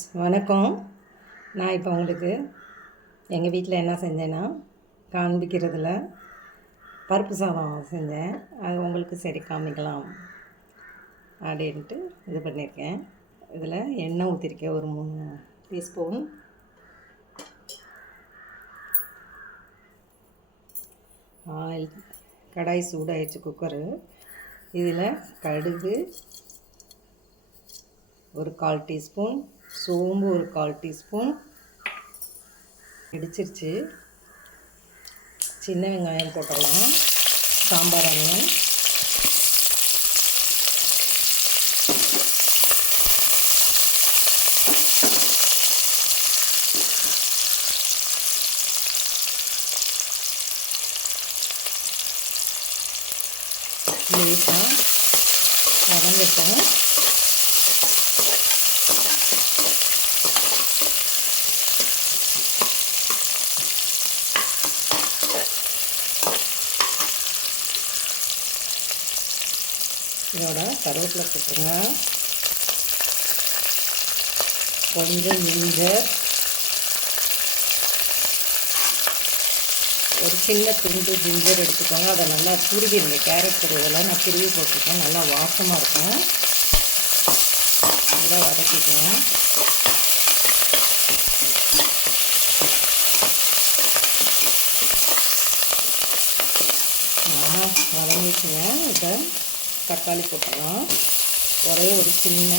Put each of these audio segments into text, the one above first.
வணக்கம். நான் இப்போ உங்களுக்கு எங்கள் வீட்டில் என்ன செஞ்சேன்னா காண்பிக்கிறதுல பருப்பு சாதம் செஞ்சேன். அது உங்களுக்கு சரி காமிக்கலாம் அப்படின்ட்டு இது பண்ணியிருக்கேன் இதில் எண்ணெய் ஊற்றிருக்கேன் ஒரு மூணு டீஸ்பூன் ஆயில் கடாய் சூடாயிடுச்சு குக்கரு இதில் கடுகு ஒரு கால் டீஸ்பூன் சோம்பு ஒரு கால் டீஸ்பூன். இடிச்சிருச்சு. சின்ன வெங்காயம் போட்டுடலாம். சாம்பார் வெங்காயம் லேசாக வதங்கட்டும் இதோட கருவேப்பிலை போட்டுருங்க. கொஞ்சம் ஜிஞ்சர் ஒரு சின்ன துண்டு ஜிஞ்சர் எடுத்துக்கோங்க. அதை நல்லா துருவிடுங்க கேரட் துருவெல்லாம் நான் துருவி போட்டிருக்கேன். நல்லா வாசமாக இருக்கும். நல்லா வதக்கிக்கோங்க. நல்லா வதங்கிச்சுங்க இதை தக்காளி போட்டுடலாம் ஒரே ஒரு சின்ன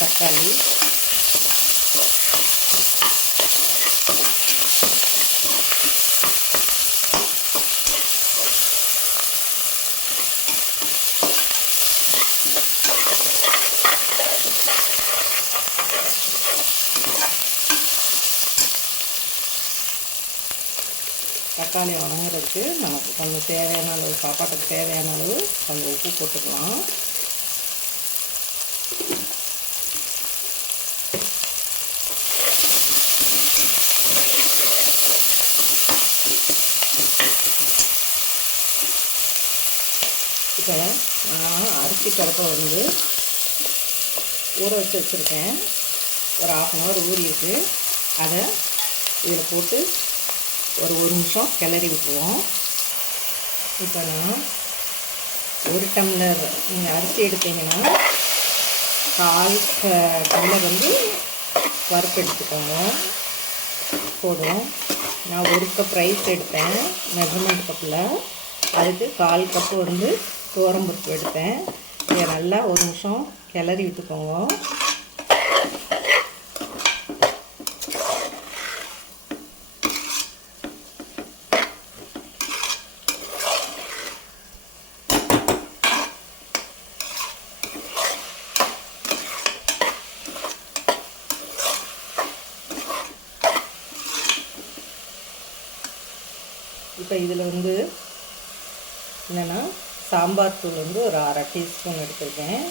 தக்காளி. தக்காளி வணங்குறதுக்கு நமக்கு கொஞ்சம் தேவையான அளவு சாப்பாட்டுக்கு தேவையான அளவு கொஞ்சம் உப்பு போட்டுக்கலாம். இப்போ நான் அரிசி பருப்பை வந்து ஊற வச்சு வச்சுருக்கேன். ஒரு ஆஃப் அன் ஹவர் ஊறி அதை இதில் போட்டு ஒரு ஒரு நிமிஷம் கிளறி விட்டுருவோம். இப்போ நான் ஒரு டம்ளர் நீங்கள் அரிசி எடுத்தீங்கன்னா கால் டம்ளர் வந்து பருப்பு எடுத்துக்கோங்க. போதும். நான் ஒரு கப் ரைஸ் எடுத்தேன் மெஷர்மெண்ட் கப்பில். அதுக்கு கால் கப்பு வந்து துவரம்பருப்பு எடுத்தேன். இதை நல்லா ஒரு நிமிஷம் கிளறி விட்டுக்கோங்க. இப்போ இதில் வந்து என்னென்னா சாம்பார் தூள் வந்து ஒரு அரை டீஸ்பூன் எடுத்துருக்கேன்.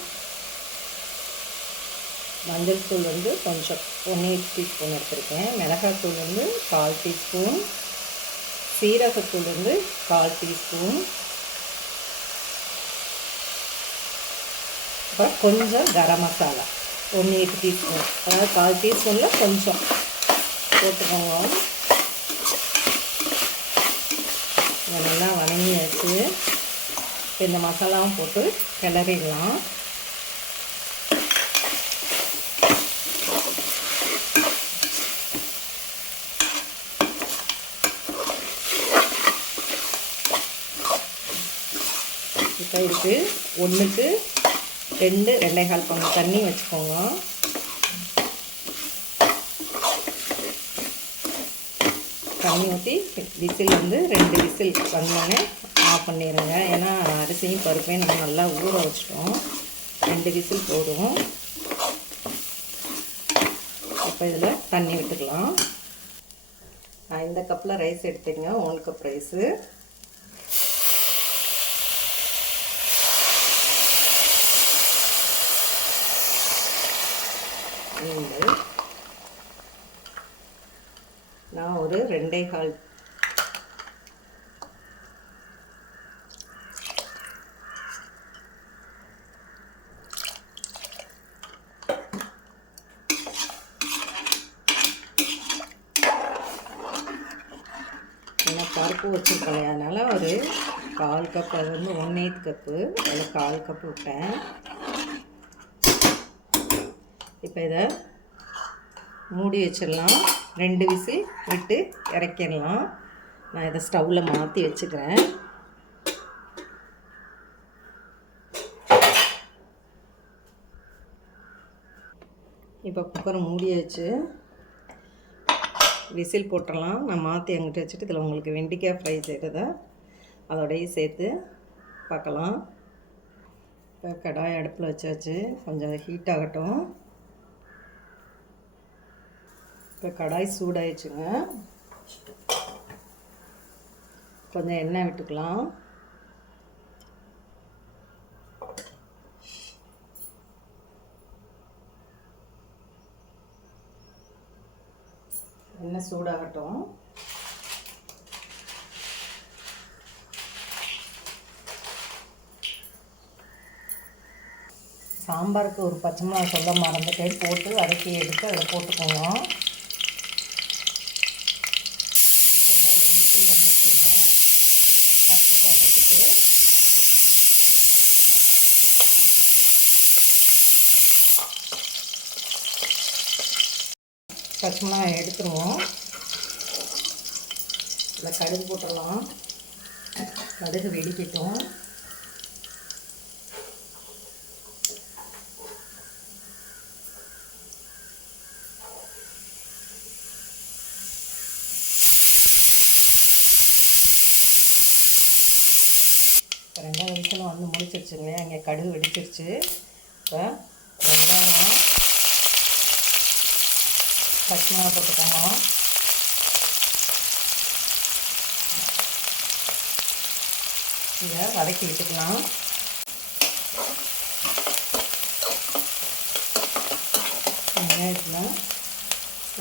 மஞ்சள் தூள் வந்து கொஞ்சம் ஒன்று டீஸ்பூன் எடுத்திருக்கேன். மிளகாத்தூள் வந்து கால் டீஸ்பூன். சீரகத்தூள் வந்து கால் டீஸ்பூன். அப்புறம் கொஞ்சம் கரம் மசாலா ஒன்று எட்டு டீஸ்பூன். அதாவது கால் டீஸ்பூனில் கொஞ்சம் போட்டுக்கோங்க இதை நல்லா வணங்கி வச்சு இப்போ இந்த மசாலாவும் போட்டு கிளறிடலாம். இப்போ இதுக்கு ஒன்றுக்கு ரெண்டு ரெண்டே கால் பங்கு தண்ணி வச்சுக்கோங்க. தண்ணி ஊற்றி விசில் வந்து ரெண்டு விசில் வந்தோடனே ஆஃப் பண்ணிடுங்க. ஏன்னா அரிசியும் பருப்பையும் நம்ம நல்லா ஊற வச்சிட்டோம். ரெண்டு விசில் போதும். இப்போ இதில் தண்ணி விட்டுக்கலாம். நான் இந்த கப்பில் ரைஸ் எடுத்துங்க ஒன் கப் ரைஸு நீங்கள் நான் ஒரு ரெண்டே கால். ஏன்னா பருப்பு வச்சுருக்கேன் அதனால் ஒரு கால் கப் அது வந்து ஒன் எயிட் கப்பு அதில் கால் கப்பு விட்டேன். இப்போ இதை மூடி வச்சிடலாம். ரெண்டு விசில் விட்டு இறக்கிடலாம். நான் இதை ஸ்டவ்வில் மாற்றி வச்சுக்கிறேன். இப்போ குக்கரை மூடியாச்சு. விசில் போட்டுடலாம். நான் மாற்றி அங்கிட்ட வச்சுட்டு இதில் உங்களுக்கு வெண்டிக்காய் ஃப்ரை செய்கிறதை அதோடையே சேர்த்து பார்க்கலாம். இப்போ கடாய் அடுப்பில் வச்சாச்சு. கொஞ்சம் ஹீட் ஆகட்டும். இப்போ கடாய் சூடாயிடுச்சுங்க. கொஞ்சம் எண்ணெய் விட்டுக்கலாம். எண்ணெய் சூடாகட்டும். சாம்பாருக்கு ஒரு பச்சை மிளகா சொல்ல மறந்துட்டேன். போட்டு வதக்கி எடுத்து அதில் போட்டுக்கோங்க. குக்கரில் ஒரு பச்சை சாதத்துக்கு பச்சை மிளகாய் எடுத்துருவோம். இதில் கடுகு போட்டுடலாம். கடுகு வெடிக்கட்டும். இப்போ வந்து முடிச்சிருச்சுங்க இங்கே கடுகு வெடிச்சிருச்சு. இப்போ வெங்காயம் பச்சை மிளகா போட்டுக்கோங்க இதை வதக்கி விட்டுக்கலாம். வெங்காயத்தில்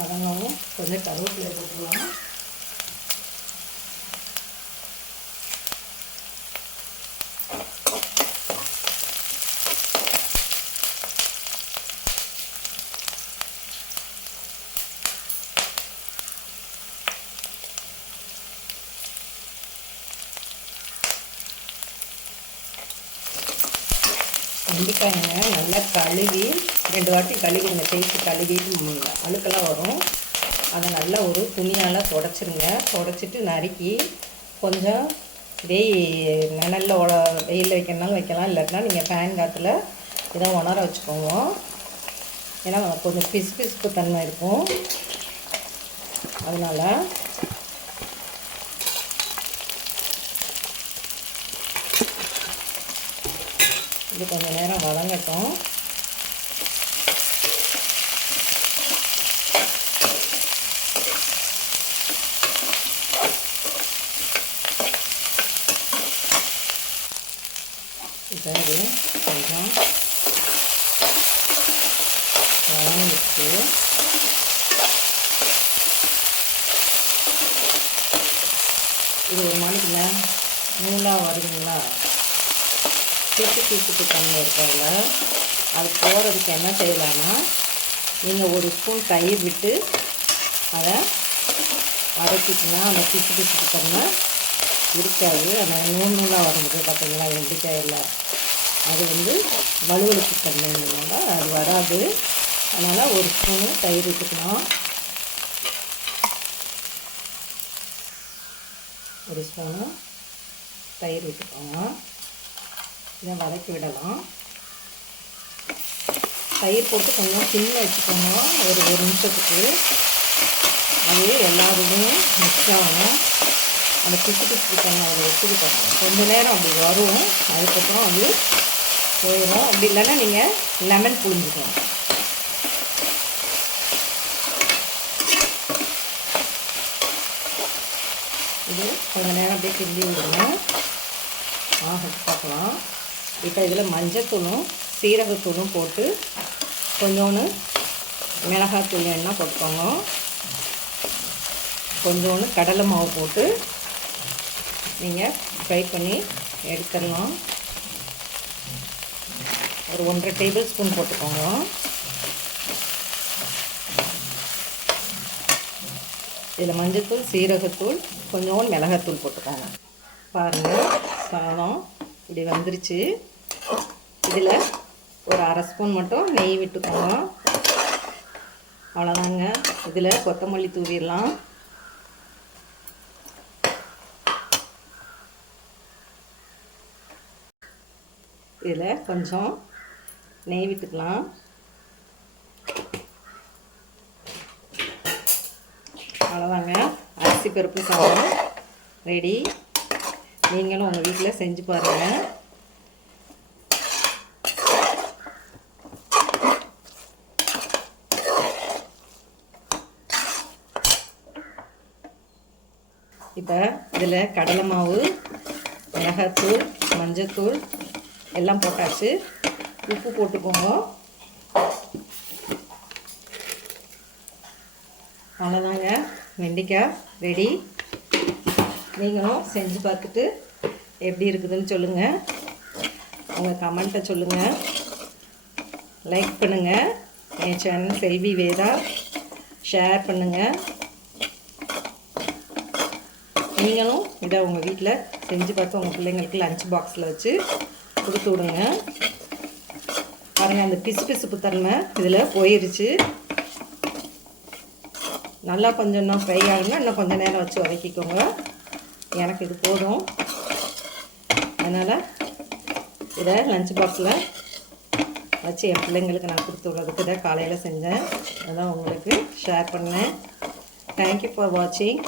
வதங்கவும் கொஞ்சம் கருவேப்பிலை போட்டுக்கலாம். வெண்டைக்காயை நல்லா கழுவி ரெண்டு வாட்டி கழுவிடுங்க தேய்ச்சி கழுவிட்டு அழுக்கெல்லாம் வரும். அதை நல்லா ஒரு துணியால் தொடச்சிருங்க. தொடச்சிட்டு நறுக்கி கொஞ்சம் வெய் நிழலில் உட வெயிலில் வைக்கணும்னாலும் வைக்கலாம். இல்லாட்டினா நீங்கள் ஃபேன் காற்றுல இதை உணர வச்சுக்கோங்க. ஏன்னா கொஞ்சம் பிசு பிசுப்பு தன்மை இருக்கும். அதனால் இது கொஞ்சம் நேரம் வதங்கட்டும் இப்போ இது கொஞ்சம் வதங்கிடுச்சு இது ஒரு மணிக்குல நூலாக வருதுங்களா பிசு தண்ணி தன்மை அது போகிறதுக்கு என்ன செய்யலாம்னா நீங்கள் ஒரு ஸ்பூன் தயிர் விட்டு அதை வதக்கிட்டுனா அந்த பிசு பிசுக்கு தன்மை இருக்காது. அந்த நூல் நூலாக வருது பார்த்தீங்களா வெண்டிக்காயில் அது வந்து வலுவலுப்பு தன்மைனால அது வராது. அதனால் ஒரு ஸ்பூனு தயிர் விட்டுக்கலாம் ஒரு ஸ்பூனு தயிர் விட்டுக்கோங்க. இதை வதக்கி விடலாம். தயிர் போட்டு கொஞ்சம் சின்ன வச்சுக்கோங்க. ஒரு ஒரு நிமிஷத்துக்கு. அது எல்லாருமே மிக்ஸ் ஆகணும் அந்த பிசு பிசு தண்ணி அதை எடுத்துக்கிட்டோம் கொஞ்ச நேரம் அப்படி வரும். அதுக்கப்புறம் அது போயிடும். அப்படி இல்லைன்னா நீங்கள் லெமன் புழிஞ்சுக்கணும் இது கொஞ்ச நேரம் அப்படியே கிள்ளி விடணும். ஆக பார்க்கலாம். இப்போ இதில் மஞ்சத்தூளும் சீரகத்தூளும் போட்டு கொஞ்சோண்டு மிளகாத்தூள் எண்ணெய் போட்டுக்கோங்க. கொஞ்சோண்டு கடலை மாவு போட்டு நீங்கள் ஃப்ரை பண்ணி எடுத்துடலாம். ஒரு ஒன்றரை டேபிள் ஸ்பூன் போட்டுக்கோங்க. இதில் மஞ்சத்தூள் சீரகத்தூள் கொஞ்சோண்டு மிளகாத்தூள் போட்டுக்கோங்க. பாருங்கள் சாதம் இப்படி வந்துருச்சு. இதில் ஒரு அரை ஸ்பூன் மட்டும் நெய் விட்டுக்கோங்க. அவ்வளோதாங்க. இதில் கொத்தமல்லி தூவிடலாம். இதில் கொஞ்சம் நெய் விட்டுக்கலாம். அவ்வளோதாங்க. அரிசி பருப்பு சாதம் ரெடி. நீங்களும் உங்கள் வீட்டில் செஞ்சு பாருங்கள் இப்போ இதில் கடலை மாவு மிளகாத்தூள் மஞ்சத்தூள் எல்லாம் போட்டாச்சு. உப்பு போட்டுக்கோங்க. அவ்வளோதாங்க. வெண்டைக்காய் ரெடி. நீங்களும் செஞ்சு பார்த்துட்டு எப்படி இருக்குதுன்னு சொல்லுங்கள் உங்கள் கமெண்ட்டை சொல்லுங்கள் லைக் பண்ணுங்கள் என் சேனல் செல்வி வேதா. ஷேர் பண்ணுங்கள் நீங்களும் இதை உங்கள் வீட்டில் செஞ்சு பார்த்து உங்கள் பிள்ளைங்களுக்கு லஞ்ச் பாக்ஸில் வச்சு கொடுத்து விடுங்க. பாருங்கள் அந்த பிசு பிசுப்பு தன்மை இதில் போயிருச்சு. நல்லா கொஞ்சம் இன்னும் ஃப்ரை ஆகுங்க. இன்னும் கொஞ்சம் நேரம் வச்சு வதக்கிக்கோங்க. எனக்கு இது போதும். அதனால் இதை லஞ்ச் பாக்ஸில் வச்சு என் பிள்ளைங்களுக்கு நான் கொடுத்து விட்றதுக்கு இதை காலையில் செஞ்சேன். அதான் உங்களுக்கு ஷேர் பண்ணேன். தேங்க்யூ ஃபார் வாட்சிங்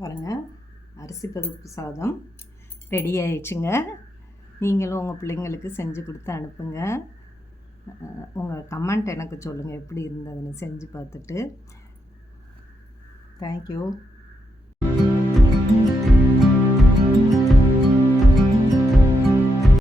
பாருங்கள் அரிசி பருப்பு சாதம் ரெடி ஆயிடுச்சுங்க. நீங்களும் உங்கள் பிள்ளைங்களுக்கு செஞ்சு கொடுத்து அனுப்புங்க. உங்கள் கமெண்ட் எனக்கு சொல்லுங்கள் எப்படி இருந்ததுன்னு செஞ்சு பார்த்துட்டு. தேங்க்யூ